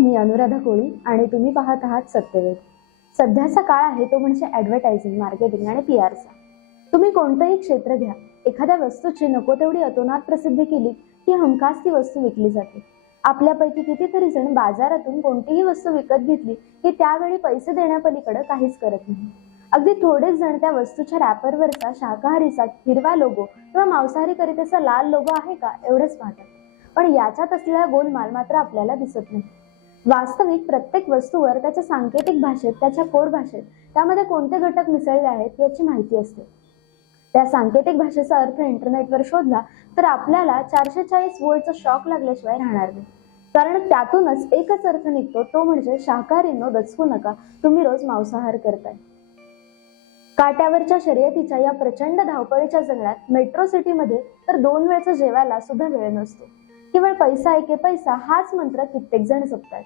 मी अनुराधा कोळी आणि तुम्ही पाहत आहात सत्यवेद. सध्याचा काळ आहे तो म्हणजे ॲडव्हर्टायझिंग मार्केटिंग आणि पी आरचा तुम्ही कोणतंही क्षेत्र घ्या. एखाद्या वस्तूची नको तेवढी अतोनात प्रसिद्धी केली की हमखास ती वस्तू विकली जाते. आपल्यापैकी कितीतरी जण बाजारातून कोणतीही वस्तू विकत घेतली की त्यावेळी पैसे देण्यापलीकडे काहीच करत नाही. अगदी थोडेच जण त्या वस्तूच्या रॅपरवरचा शाकाहारीचा हिरवा लोगो किंवा मांसाहारीकरितेचा लाल लोगो आहे का एवढंच पाहतात. पण याच्यात असलेला गोलमाल मात्र आपल्याला दिसत नाही. वास्तविक प्रत्येक वस्तूवर त्याच्या सांकेतिक भाषेत त्याच्या कोड भाषेत त्यामध्ये कोणते घटक मिसळले आहेत याची माहिती असते. त्या सांकेतिक भाषेचा अर्थ इंटरनेटवर शोधला तर आपल्याला चारशे चाळीस वोल्टचा शॉक लागल्याशिवाय राहणार नाही. कारण त्यातूनच एकच अर्थ निघतो तो म्हणजे शाकाहारीनो दचकू नका तुम्ही रोज मांसाहार करताय. काट्यावरच्या शर्यतीच्या या प्रचंड धावपळीच्या जंगलात मेट्रो सिटीमध्ये तर दोन वेळचं जेवायला सुद्धा वेळ नसतो. केवळ पैसा एके पैसा हाच मंत्र कित्येक जण जपतात.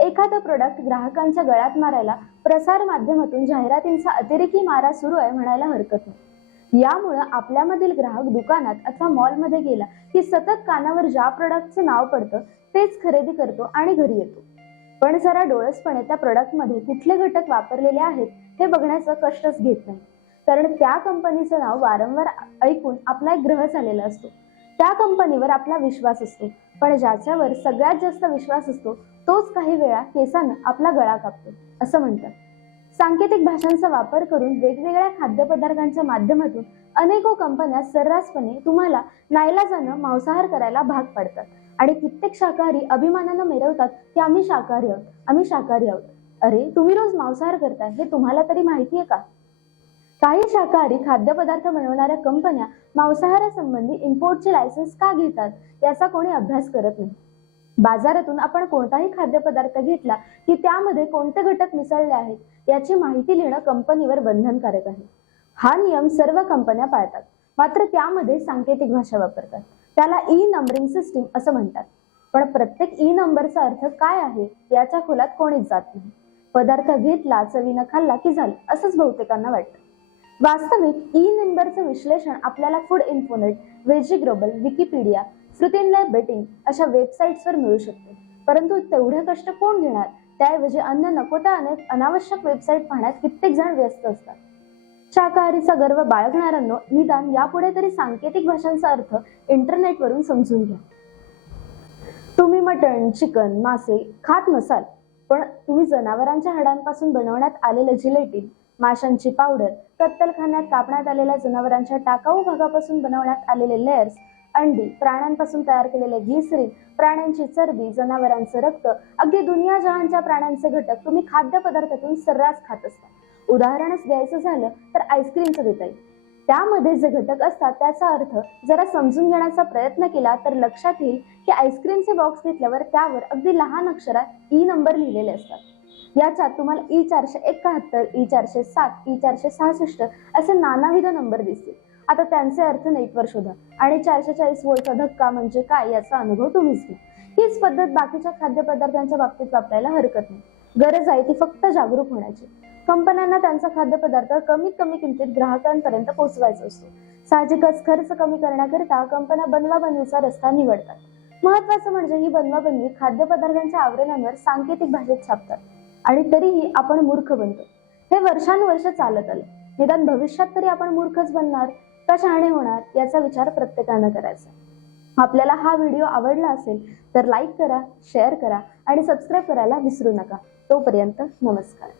एखादं प्रोडक्ट ग्राहकांच्या गळ्यात मारायला प्रसार माध्यमातून जाहिरातींचा अतिरेकी मारा सुरू आहे म्हणायला हरकत नाही. यामुळं आपल्यामधील ग्राहक दुकानात अथवा मॉलमध्ये गेला की सतत कानावर ज्या प्रोडक्टचं नाव पडतं तेच खरेदी करतो आणि घरी येतो. पण जरा डोळसपणे त्या प्रोडक्टमध्ये कुठले घटक वापरलेले आहेत हे बघण्याचं कष्टच घेत नाही. कारण त्या कंपनीचं नाव वारंवार ऐकून आपला एक ग्रह झालेला असतो. त्या कंपनीवर आपला विश्वास असतो. पण ज्याच्यावर सगळ्यात जास्त विश्वास असतो तोच काही वेळा केसानं आपला गळा कापतो असं म्हणतात. सांकेतिक भाषांचा वापर करून वेगवेगळ्या खाद्यपदार्थांच्या माध्यमातून अनेको कंपन्या सर्रासपणे तुम्हाला नाईलाजानं मांसाहार करायला भाग पाडतात. आणि कित्येक शाकाहारी अभिमानानं मिरवतात की आम्ही शाकाहारी आहोत आम्ही शाकाहारी आहोत. अरे तुम्ही रोज मांसाहार करताय हे तुम्हाला तरी माहिती आहे का? काही शाकाहारी खाद्यपदार्थ बनवणाऱ्या कंपन्या मांसाहारासंबंधी इम्पोर्टचे लायसन्स का घेतात याचा कोणी अभ्यास करत नाही. बाजारातून आपण कोणताही खाद्यपदार्थ घेतला की त्यामध्ये कोणते घटक मिसळले आहेत याची माहिती लिहिणं कंपनीवर बंधनकारक आहे. हा नियम सर्व कंपन्या पाळतात. मात्र त्यामध्ये सांकेतिक भाषा वापरतात. त्याला ई नंबरिंग सिस्टीम असं म्हणतात. पण प्रत्येक ई नंबरचा अर्थ काय आहे याच्या खोलात कोणीच जात नाही. पदार्थ घेतला चवीनं खाल्ला की झालं असंच बहुतेकांना वाटतं. वास्तविक ई नंबरचं विश्लेषण आपल्याला food infonet veggie global Wikipedia श्रुतींलय बेटिंग अशा वेबसाईट्सवर मिळू शकते. परंतु तेवढे कष्ट कोण घेणार? त्याऐवजी अन्य नको त्या अनेक अनावश्यक वेबसाईट पाहण्यात कित्येक जण व्यस्त असतात. शाकाहारीचा गर्व बाळगणाऱ्यांनो निदान यापुढे तरी सांकेतिक भाषांचा अर्थ इंटरनेटवरून समजून घ्या. तुम्ही मटण चिकन मासे खात नसाल पण तुम्ही जनावरांच्या हाडांपासून बनवण्यात आलेलं जिलेटिन माशांची पावडर कत्तलखान्यात कापण्यात आलेल्या जनावरांच्या टाकाऊ भागापासून बनवण्यात आलेले लेयर्स अंडी प्राण्यांपासून तयार केलेले ग्लिसरीन प्राण्यांची चरबी जनावरांचं रक्त अगदी दुनिया जहानच्या प्राण्यांचे घटक तुम्ही खाद्यपदार्थातून सर्रास खात असता. उदाहरणच द्यायचं झालं तर आईस्क्रीमचं देता येईल. त्यामध्ये जे घटक असतात त्याचा अर्थ जरा समजून घेण्याचा प्रयत्न केला तर लक्षात येईल की आईस्क्रीमचे बॉक्स घेतल्यावर त्यावर अगदी लहान अक्षरात e ई नंबर लिहिलेले असतात. याच्यात तुम्हाला ई चारशे एकाहत्तर ई चारशे सात ई चारशे सहासष्ट असे नानाविध नंबर दिसतील. आता त्यांचे अर्थ नेटवर शोधा. आणि चारशे चाळीस वोल्टचा धक्का म्हणजे काय याचा अनुभव तुम्हीच घ्या. हीच पद्धत बाकीच्या खाद्यपदार्थांच्या बाबतीत वापरायला हरकत नाही. गरज आहे ती फक्त जागरूक होण्याची. कंपन्यांना त्यांचा खाद्यपदार्थ कमीत कमी किमतीत ग्राहकांपर्यंत पोहोचवायचा असतो. साहजिकच खर्च कमी करण्याकरिता कंपन्या बनवाबनवीचा रस्ता निवडतात. महत्वाचं म्हणजे ही बनवाबनवी खाद्यपदार्थांच्या आवरणांवर सांकेतिक भाषेत छापतात. आणि तरीही आपण मूर्ख बनतो. हे वर्षानुवर्ष चालत आलं. निदान भविष्यात तरी आपण मूर्खच बनणार? का शहाणे होणार? याचा विचार प्रत्येकानं करायचा. आपल्याला हा व्हिडिओ आवडला असेल तर लाईक करा शेअर करा आणि सबस्क्राईब करायला विसरू नका. तोपर्यंत नमस्कार.